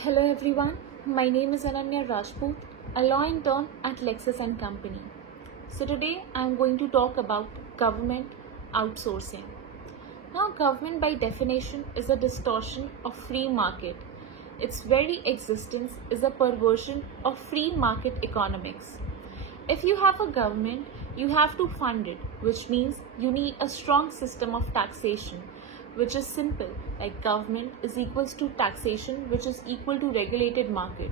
Hello everyone, my name is Ananya Rajput, a law intern at Lexis & Company. So today I am going to talk about government outsourcing. Now government by definition is a distortion of free market. Its very existence is a perversion of free market economics. If you have a government, you have to fund it, which means you need a strong system of taxation, which is simple, like government is equals to taxation, which is equal to regulated market.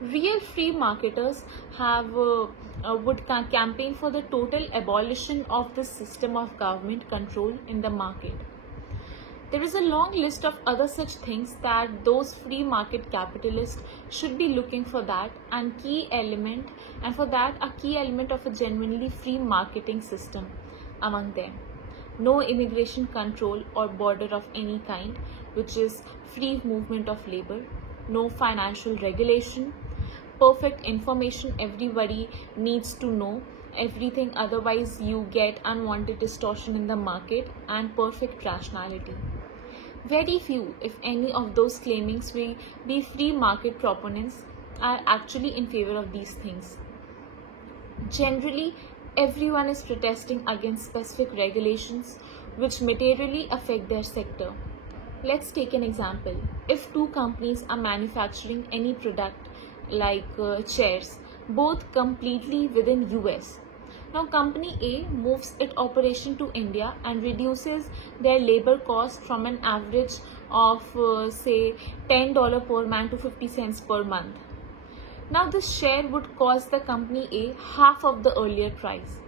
Real free marketers would campaign for the total abolition of the system of government control in the market. There is a long list of other such things that those free market capitalists should be looking for that, and for that a key element of a genuinely free marketing system among them. No immigration control or border of any kind, which is free movement of labor. No financial regulation. Perfect information, everybody needs to know everything, otherwise you get unwanted distortion in the market, and perfect rationality. Very few, if any, of those claiming to be free market proponents are actually in favor of these things. Generally, everyone is protesting against specific regulations which materially affect their sector. Let's take an example. If two companies are manufacturing any product like chairs, both completely within US. Now company A moves its operation to India and reduces their labor cost from an average of say $10 per man to 50 cents per month. Now this share would cost the company A half of the earlier price.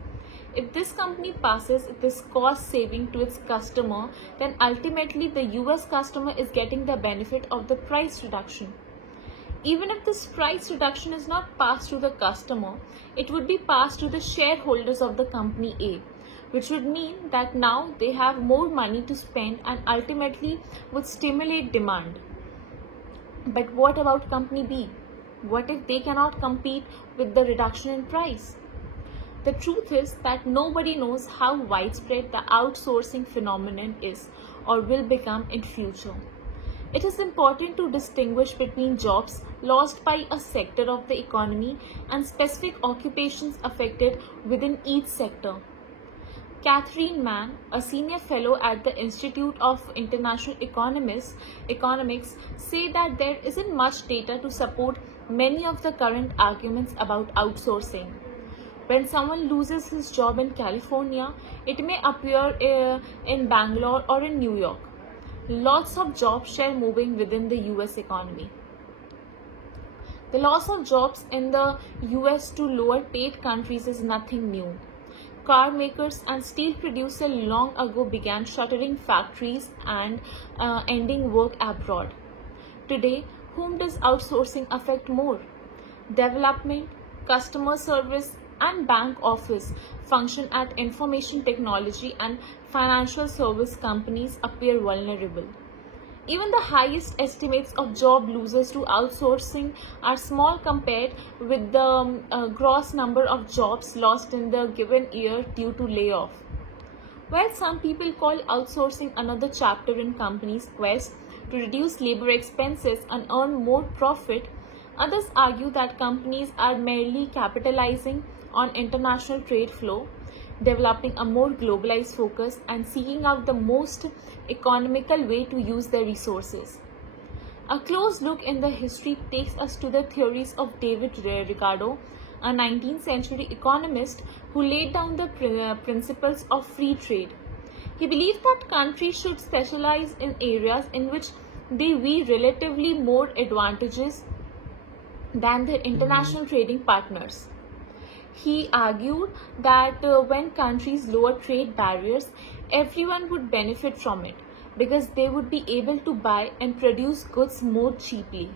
If this company passes this cost saving to its customer, then ultimately the US customer is getting the benefit of the price reduction. Even if this price reduction is not passed to the customer, it would be passed to the shareholders of the company A, which would mean that now they have more money to spend and ultimately would stimulate demand. But what about company B? What if they cannot compete with the reduction in price? The truth is that nobody knows how widespread the outsourcing phenomenon is or will become in future. It is important to distinguish between jobs lost by a sector of the economy and specific occupations affected within each sector. Catherine Mann, a senior fellow at the Institute of International Economics, say that there isn't much data to support many of the current arguments about outsourcing. When someone loses his job in California, it may appear in Bangalore or in New York. Lots of jobs share moving within the US economy. The loss of jobs in the US to lower paid countries is nothing new. Car makers and steel producers long ago began shuttering factories and ending work abroad. Today, whom does outsourcing affect more? Development, customer service, and bank office function at information technology and financial service companies appear vulnerable. Even the highest estimates of job losers to outsourcing are small compared with the gross number of jobs lost in the given year due to layoff. While some people call outsourcing another chapter in companies' quest to reduce labor expenses and earn more profit, others argue that companies are merely capitalizing on international trade flow, developing a more globalized focus, and seeking out the most economical way to use their resources. A close look in the history takes us to the theories of David Ricardo, a 19th century economist who laid down the principles of free trade. He believed that countries should specialize in areas in which they wield relatively more advantages than their international trading partners. He argued that when countries lower trade barriers, everyone would benefit from it because they would be able to buy and produce goods more cheaply.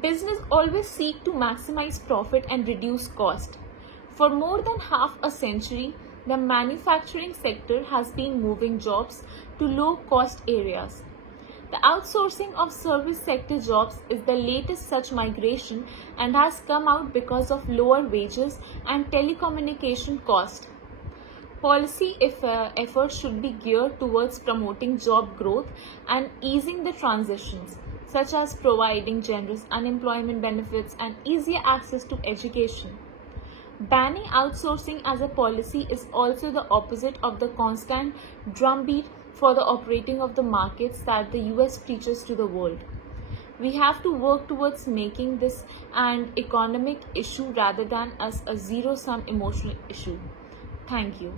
Business always seek to maximize profit and reduce cost. For more than half a century, the manufacturing sector has been moving jobs to low-cost areas. The outsourcing of service sector jobs is the latest such migration and has come out because of lower wages and telecommunication cost. Policy efforts should be geared towards promoting job growth and easing the transitions, such as providing generous unemployment benefits and easier access to education. Banning outsourcing as a policy is also the opposite of the constant drumbeat for the operating of the markets that the US preaches to the world. We have to work towards making this an economic issue rather than as a zero-sum emotional issue. Thank you.